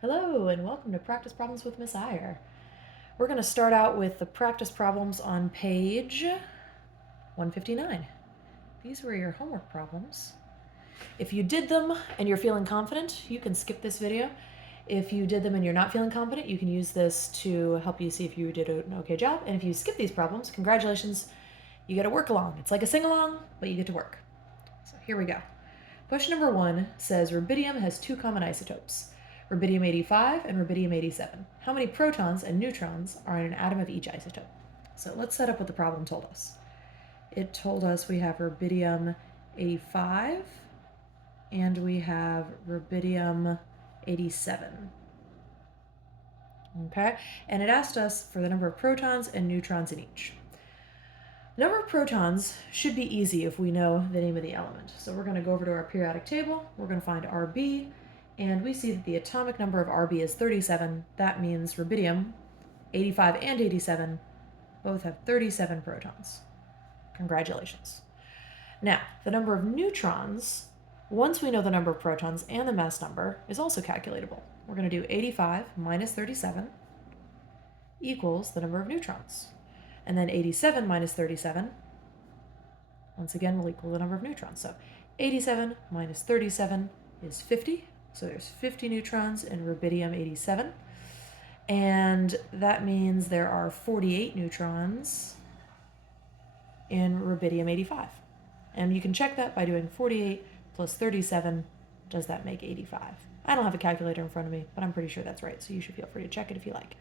Hello and welcome to Practice Problems with Miss Iyer. We're going to start out with the practice problems on page 159. These were your homework problems. If you did them and you're feeling confident, you can skip this video. If you did them and you're not feeling confident, you can use this to help you see if you did an okay job. And if you skip these problems, congratulations, you get a work along. It's like a sing along, but you get to work. So here we go. Question number 1 says rubidium has two common isotopes, rubidium 85 and rubidium 87. How many protons and neutrons are in an atom of each isotope? So let's set up what the problem told us. It told us we have rubidium 85 and we have rubidium 87. Okay, and it asked us for the number of protons and neutrons in each. The number of protons should be easy if we know the name of the element. So we're going to go over to our periodic table, we're going to find Rb, and we see that the atomic number of Rb is 37. That means rubidium, 85 and 87, both have 37 protons. Congratulations. Now, the number of neutrons, once we know the number of protons and the mass number, is also calculatable. We're going to do 85 minus 37 equals the number of neutrons. And then 87 minus 37, once again, will equal the number of neutrons. So 87 minus 37 is 50. So there's 50 neutrons in rubidium 87. And that means there are 48 neutrons in rubidium 85. And you can check that by doing 48 plus 37. Does that make 85? I don't have a calculator in front of me, but I'm pretty sure that's right. So you should feel free to check it if you like.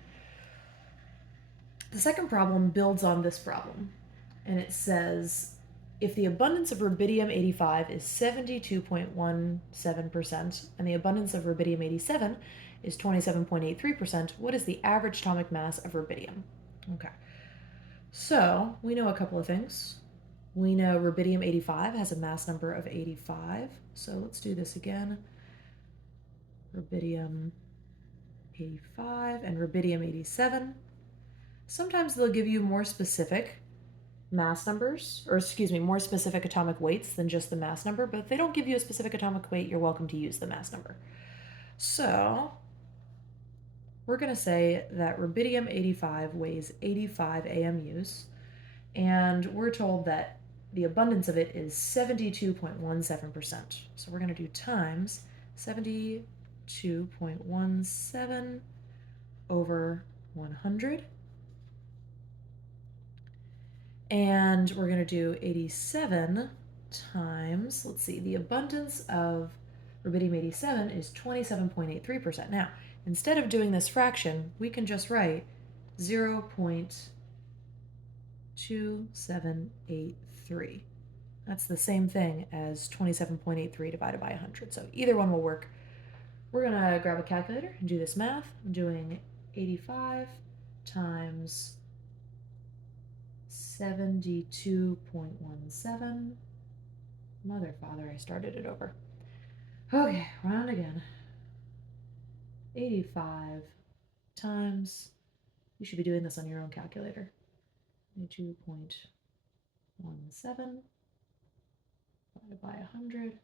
The second problem builds on this problem, and it says if the abundance of rubidium 85 is 72.17% and the abundance of rubidium 87 is 27.83%, what is the average atomic mass of rubidium? Okay, so we know a couple of things. We know rubidium 85 has a mass number of 85, so let's do this again. Rubidium 85 and rubidium 87. Sometimes they'll give you more specific mass numbers, or more specific atomic weights than just the mass number, but if they don't give you a specific atomic weight, you're welcome to use the mass number. So we're going to say that rubidium 85 weighs 85 AMUs, and we're told that the abundance of it is 72.17%. So we're going to do times 72.17 over 100. And we're going to do 87 times, let's see, the abundance of rubidium 87 is 27.83%. Now, instead of doing this fraction, we can just write 0.2783. That's the same thing as 27.83 divided by 100. So either one will work. We're going to grab a calculator and do this math. I'm doing 85 times 72.17. Mother, father, I started it over. Okay, round again. 85 times, you should be doing this on your own calculator. 72.17 divided by 100.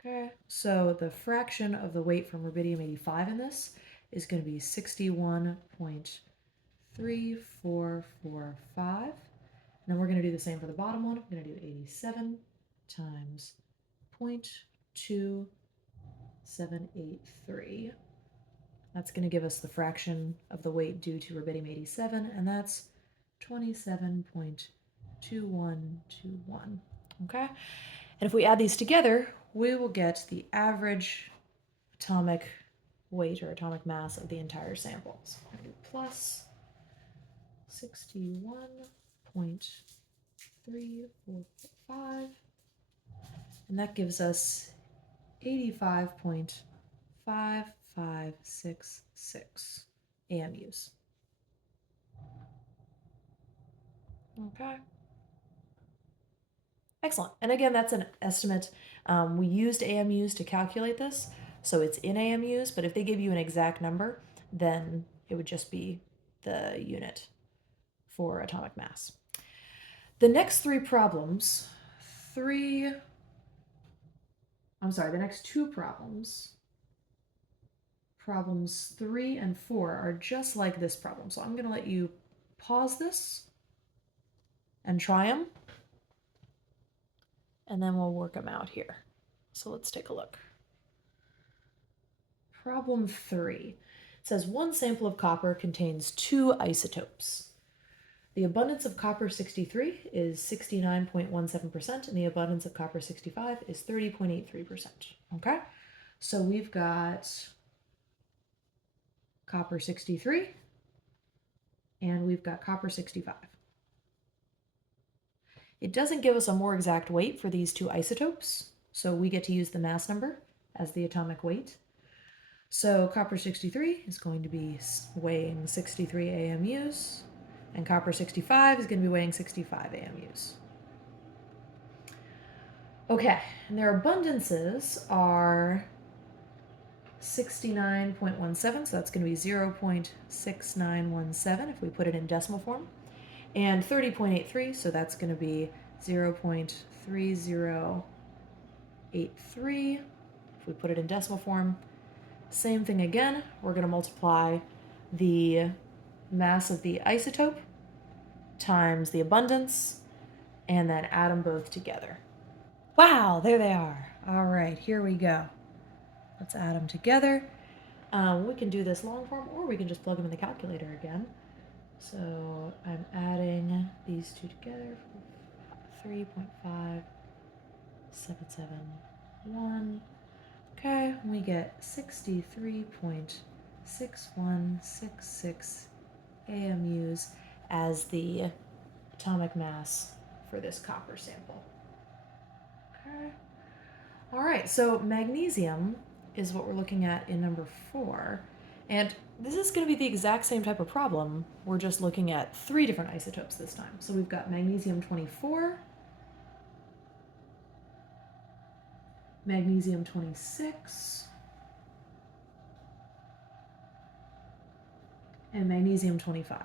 Okay, so the fraction of the weight from rubidium 85 in this is going to be 61.3445. And then we're going to do the same for the bottom one. We're going to do 87 times 0.2783. That's going to give us the fraction of the weight due to rubidium 87, and that's 27.2121. Okay? And if we add these together, we will get the average atomic weight or atomic mass of the entire sample. So we're going to do plus 61.3445, and that gives us 85.5566 AMUs. Okay. Excellent. And again, that's an estimate. We used AMUs to calculate this, so it's in AMUs, but if they give you an exact number, then it would just be the unit for atomic mass. The next the next two problems problems 3 and 4 are just like this problem. So I'm going to let you pause this and try them, and then we'll work them out here. So let's take a look. Problem 3. It says one sample of copper contains 2 isotopes. The abundance of copper 63 is 69.17%, and the abundance of copper 65 is 30.83%. Okay? So we've got copper 63, and we've got copper 65. It doesn't give us a more exact weight for these 2 isotopes, so we get to use the mass number as the atomic weight. So copper 63 is going to be weighing 63 AMUs, and copper 65 is going to be weighing 65 AMUs. Okay, and their abundances are 69.17, so that's going to be 0.6917 if we put it in decimal form, and 30.83, so that's going to be 0.3083 if we put it in decimal form. Same thing again, we're going to multiply the mass of the isotope times the abundance, and then add them both together. Wow, there they are. All right, here we go. Let's add them together. We can do this long form, or we can just plug them in the calculator again. So I'm adding these 2 together. 3.5771. Okay, we get 63.6166 AMUs as the atomic mass for this copper sample. Okay. All right, so magnesium is what we're looking at in number 4. And this is going to be the exact same type of problem. We're just looking at 3 different isotopes this time. So we've got magnesium 24, magnesium 26, and magnesium 25.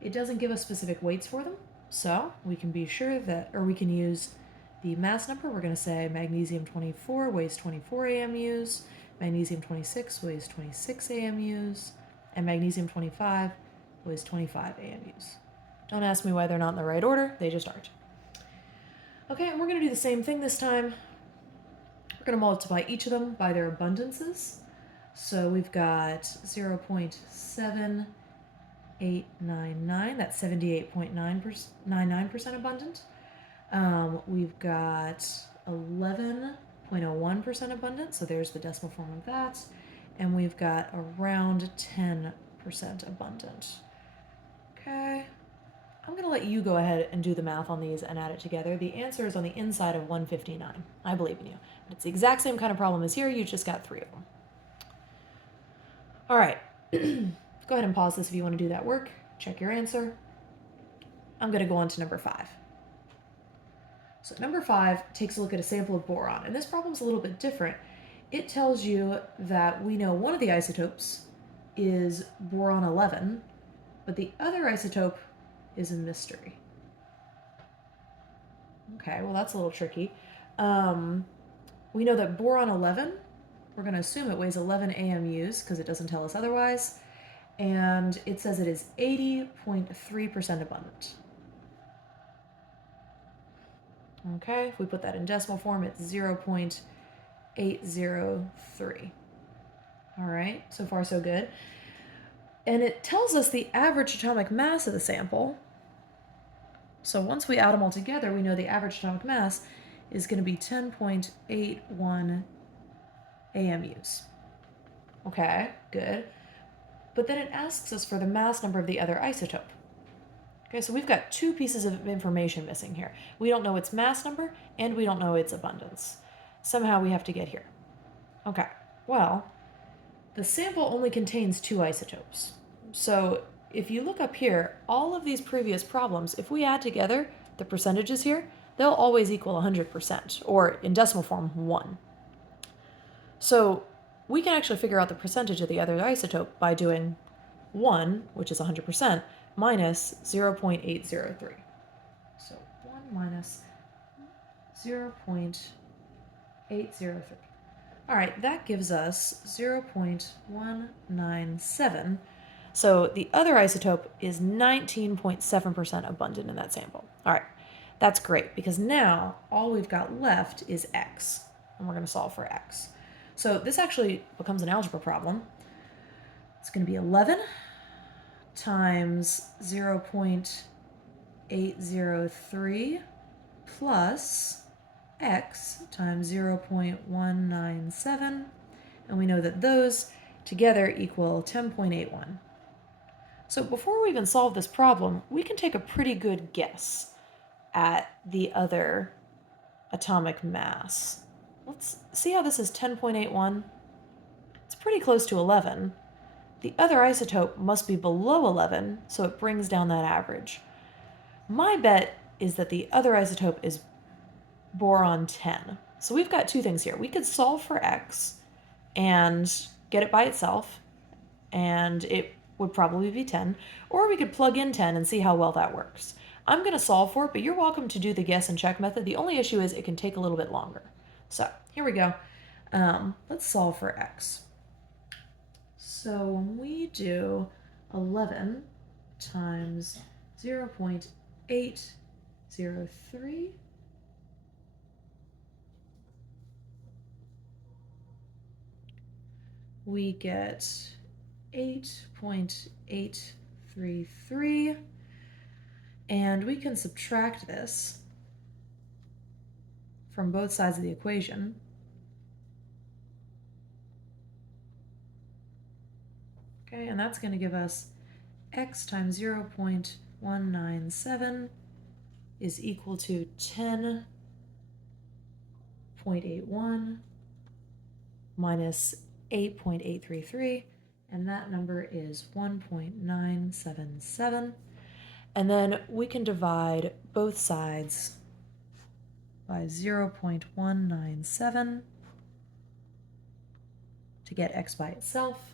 It doesn't give us specific weights for them, so we can be sure that, or we can use the mass number. We're going to say magnesium 24 weighs 24 AMUs, magnesium 26 weighs 26 AMUs, and magnesium 25 weighs 25 AMUs. Don't ask me why they're not in the right order, they just aren't. Okay, and we're going to do the same thing this time. We're going to multiply each of them by their abundances. So we've got 0.7899, that's 78.99% abundant. We've got 11.01% abundant, so there's the decimal form of that. And we've got around 10% abundant. Okay, I'm going to let you go ahead and do the math on these and add it together. The answer is on the inside of 159. I believe in you. It's the exact same kind of problem as here, you just got 3 of them. All right, go ahead and pause this if you want to do that work. Check your answer. I'm going to go on to number 5. So number 5 takes a look at a sample of boron, and this problem's a little bit different. It tells you that we know one of the isotopes is boron 11, but the other isotope is a mystery. Okay, well that's a little tricky. We know that boron 11, we're going to assume it weighs 11 AMUs because it doesn't tell us otherwise, and it says it is 80.3% abundant. Okay, if we put that in decimal form, it's 0.803. All right, so far so good. And it tells us the average atomic mass of the sample. So once we add them all together, we know the average atomic mass is going to be 10.81 AMUs. Okay, good. But then it asks us for the mass number of the other isotope. Okay, so we've got 2 pieces of information missing here. We don't know its mass number, and we don't know its abundance. Somehow we have to get here. Okay, well, the sample only contains 2 isotopes. So if you look up here, all of these previous problems, if we add together the percentages here, they'll always equal 100%, or in decimal form, 1. So we can actually figure out the percentage of the other isotope by doing 1, which is 100%, minus 0.803. So 1 minus 0.803. 803. All right, that gives us 0.197. So the other isotope is 19.7% abundant in that sample. All right, that's great because now all we've got left is X, and we're going to solve for X. So this actually becomes an algebra problem. It's going to be 11 times 0.803 plus X times 0.197, and we know that those together equal 10.81. So before we even solve this problem, we can take a pretty good guess at the other atomic mass. Let's see how this is 10.81. It's pretty close to 11. The other isotope must be below 11, so it brings down that average. My bet is that the other isotope is boron 10. So we've got two things here. We could solve for X and get it by itself, and it would probably be 10, or we could plug in 10 and see how well that works. I'm going to solve for it, but you're welcome to do the guess and check method. The only issue is it can take a little bit longer. So here we go. Let's solve for X. So when we do 11 times 0.803, we get 8.833, and we can subtract this from both sides of the equation. Okay, and that's going to give us X times 0.197 is equal to 10.81 minus 8.833, and that number is 1.977. And then we can divide both sides by 0.197 to get X by itself.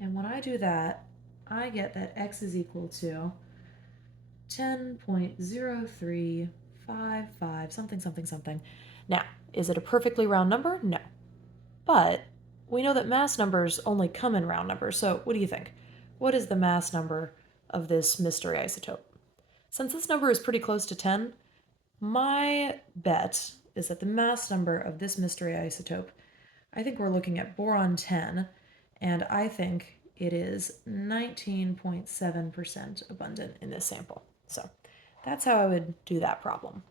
And when I do that, I get that X is equal to 10.0355 something something something. Now, is it a perfectly round number? No. But we know that mass numbers only come in round numbers, so what do you think? What is the mass number of this mystery isotope? Since this number is pretty close to 10, my bet is that the mass number of this mystery isotope, I think we're looking at boron 10, and I think it is 19.7% abundant in this sample. So that's how I would do that problem.